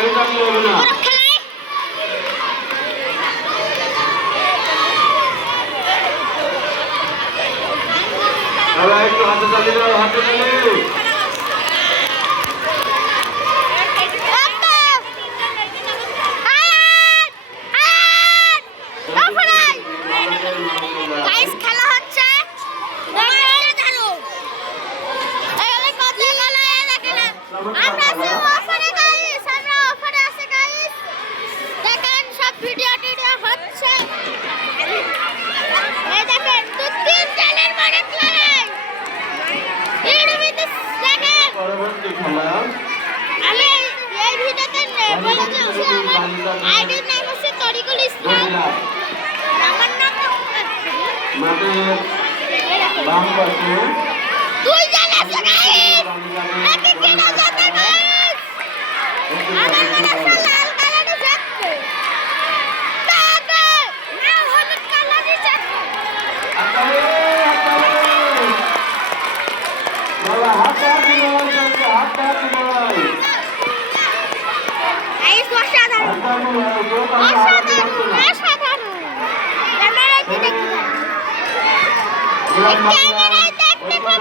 আগে থাকলে হবে না। একটু হাতে চালিয়ে দাও, হাতে চালিয়ে পরবর্তী খেলা মাঠের বাম পাশে ক্যামেরায় দেখতে খুব